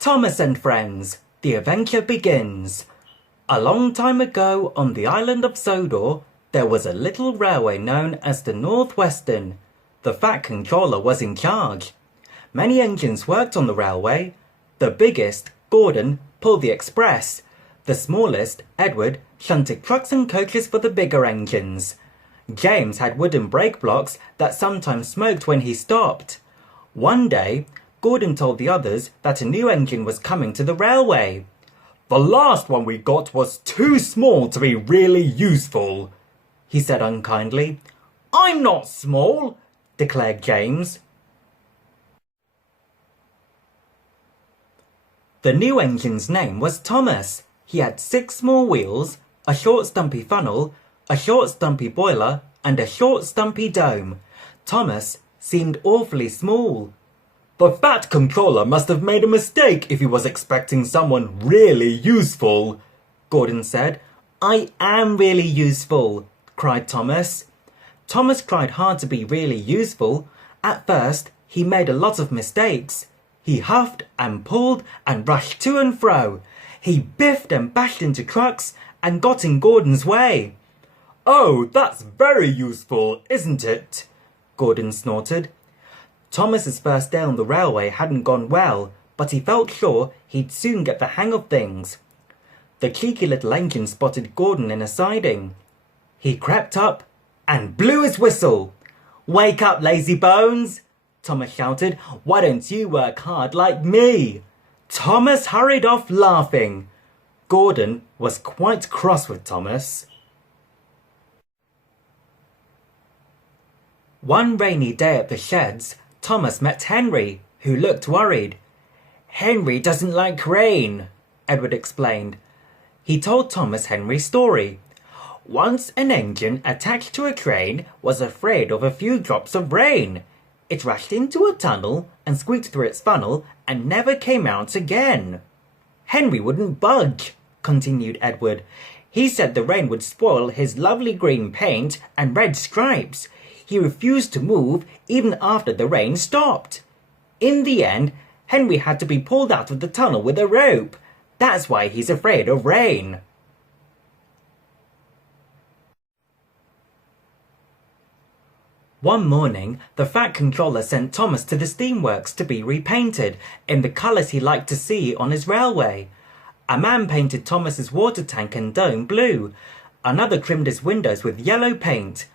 Thomas and Friends, the adventure begins. A long time ago on the island of Sodor, there was a little railway known as the Northwestern. The Fat Controller was in charge. Many engines worked on the railway. The biggest, Gordon, pulled the express. The smallest, Edward, shunted trucks and coaches for the bigger engines. James had wooden brake blocks that sometimes smoked when he stopped. One day, Gordon told the others that a new engine was coming to the railway. "The last one we got was too small to be really useful," he said unkindly. "I'm not small," declared James. The new engine's name was Thomas. He had 6 small wheels, a short stumpy funnel, a short stumpy boiler, and a short stumpy dome. Thomas seemed awfully small. "The Fat Controller must have made a mistake if he was expecting someone really useful," Gordon said. "I am really useful," cried Thomas. Thomas tried hard to be really useful. At first, he made a lot of mistakes. He huffed and pulled and rushed to and fro. He biffed and bashed into trucks and got in Gordon's way. "Oh, that's very useful, isn't it?" Gordon snorted. Thomas's first day on the railway hadn't gone well, but he felt sure he'd soon get the hang of things. The cheeky little engine spotted Gordon in a siding. He crept up and blew his whistle. "Wake up, lazy bones!" Thomas shouted. "Why don't you work hard like me?" Thomas hurried off laughing. Gordon was quite cross with Thomas. One rainy day at the sheds, Thomas met Henry, who looked worried. "Henry doesn't like rain," Edward explained. He told Thomas Henry's story. "Once an engine attached to a train was afraid of a few drops of rain. It rushed into a tunnel and squeaked through its funnel and never came out again." "Henry wouldn't budge," continued Edward. "He said the rain would spoil his lovely green paint and red stripes. He refused to move even after the rain stopped. In the end, Henry had to be pulled out of the tunnel with a rope. That's why he's afraid of rain." One morning, the Fat Controller sent Thomas to the steamworks to be repainted in the colours he liked to see on his railway. A man painted Thomas's water tank and dome blue. Another trimmed his windows with yellow paint.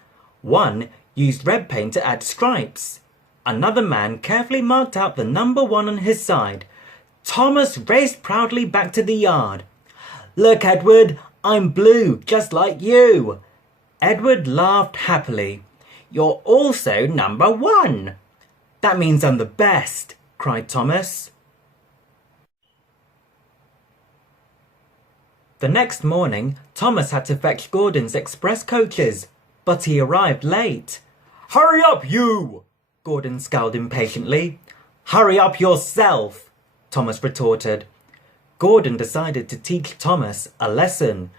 One used red paint to add stripes. Another man carefully marked out the number 1 on his side. Thomas raced proudly back to the yard. "Look, Edward, I'm blue, just like you." Edward laughed happily. "You're also number 1. "That means I'm the best," cried Thomas. The next morning, Thomas had to fetch Gordon's express coaches, but he arrived late. "Hurry up, you!" Gordon scowled impatiently. "Hurry up yourself," Thomas retorted. Gordon decided to teach Thomas a lesson.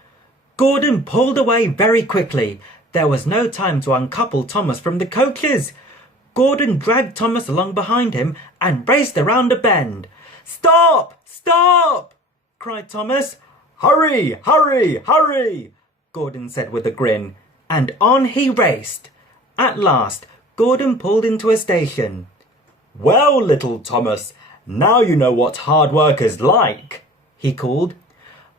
Gordon pulled away very quickly. There was no time to uncouple Thomas from the coaches. Gordon dragged Thomas along behind him and raced around a bend. "Stop! Stop!" cried Thomas. "Hurry! Hurry! Hurry!" Gordon said with a grin, and on he raced. At last, Gordon pulled into a station. "Well, little Thomas, now you know what hard work is like," he called.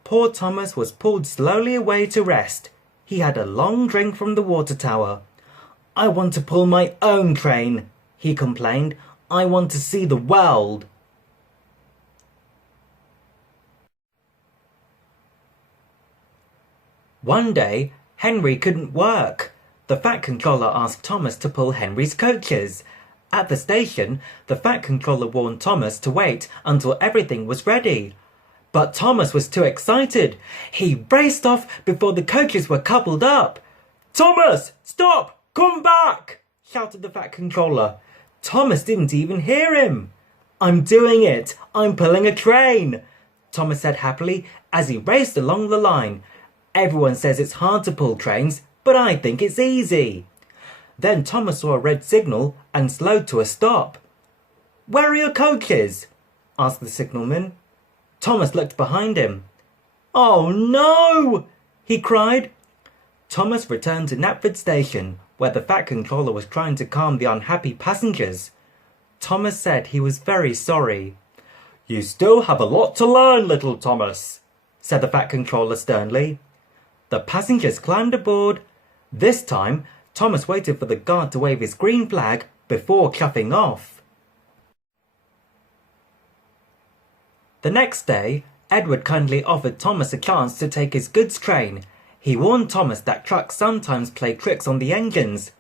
Poor Thomas was pulled slowly away to rest. He had a long drink from the water tower. "I want to pull my own train," he complained. "I want to see the world." One day, Henry couldn't work. The Fat Controller asked Thomas to pull Henry's coaches. At the station, the Fat Controller warned Thomas to wait until everything was ready. But Thomas was too excited. He raced off before the coaches were coupled up. "Thomas, stop! Come back!" shouted the Fat Controller. Thomas didn't even hear him. "I'm doing it! I'm pulling a train!" Thomas said happily as he raced along the line. "Everyone says it's hard to pull trains, but I think it's easy." Then Thomas saw a red signal and slowed to a stop. "Where are your coaches?" asked the signalman. Thomas looked behind him. "Oh no!" he cried. Thomas returned to Knapford Station, where the Fat Controller was trying to calm the unhappy passengers. Thomas said he was very sorry. "You still have a lot to learn, little Thomas," said the Fat Controller sternly. The passengers climbed aboard. This time, Thomas waited for the guard to wave his green flag before chuffing off. The next day, Edward kindly offered Thomas a chance to take his goods train. He warned Thomas that trucks sometimes play tricks on the engines.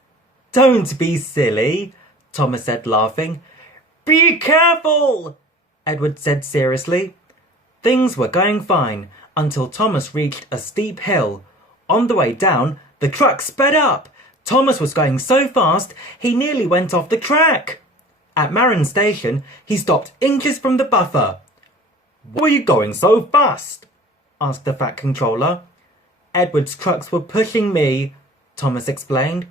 "Don't be silly," Thomas said, laughing. "Be careful," Edward said seriously. Things were going fine until Thomas reached a steep hill. On the way down, the truck sped up. Thomas was going so fast, he nearly went off the track. At Marin Station, he stopped inches from the buffer. "Why were you going so fast?" asked the Fat Controller. "Edward's trucks were pushing me," Thomas explained.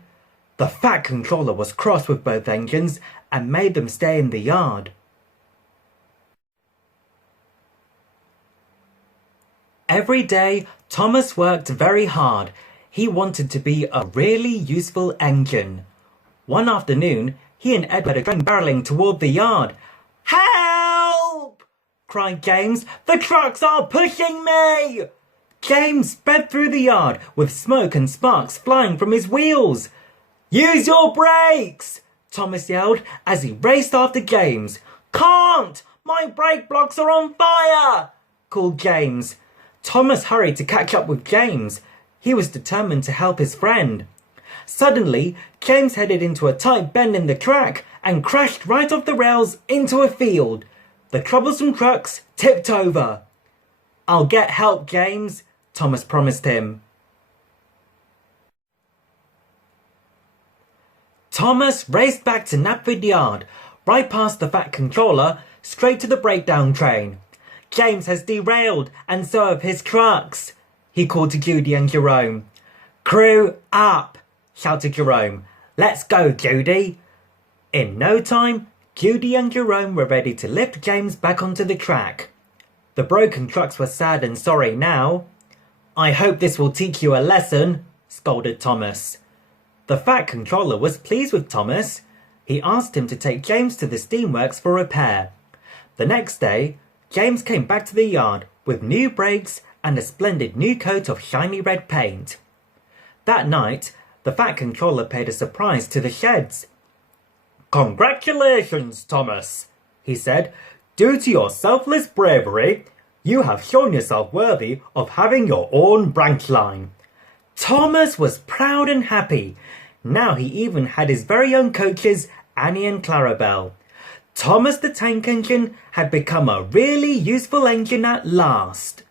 The Fat Controller was cross with both engines and made them stay in the yard. Every day, Thomas worked very hard. He wanted to be a really useful engine. One afternoon, he and Edward came barreling toward the yard. "Help!" cried James. "The trucks are pushing me!" James sped through the yard with smoke and sparks flying from his wheels. "Use your brakes!" Thomas yelled as he raced after James. "Can't! My brake blocks are on fire!" called James. Thomas hurried to catch up with James. He was determined to help his friend. Suddenly, James headed into a tight bend in the track and crashed right off the rails into a field. The troublesome trucks tipped over. "I'll get help, James," Thomas promised him. Thomas raced back to Knapford Yard, right past the Fat Controller, straight to the breakdown train. "James has derailed, and so have his trucks," he called to Judy and Jerome. "Crew up!" shouted Jerome. "Let's go, Judy!" In no time, Judy and Jerome were ready to lift James back onto the track. The broken trucks were sad and sorry now. "I hope this will teach you a lesson," scolded Thomas. The Fat Controller was pleased with Thomas. He asked him to take James to the steamworks for repair. The next day, James came back to the yard with new brakes and a splendid new coat of shiny red paint. That night, the Fat Controller paid a surprise to the sheds. "Congratulations, Thomas," he said. "Due to your selfless bravery, you have shown yourself worthy of having your own branch line." Thomas was proud and happy. Now he even had his very own coaches, Annie and Clarabelle. Thomas the Tank Engine had become a really useful engine at last.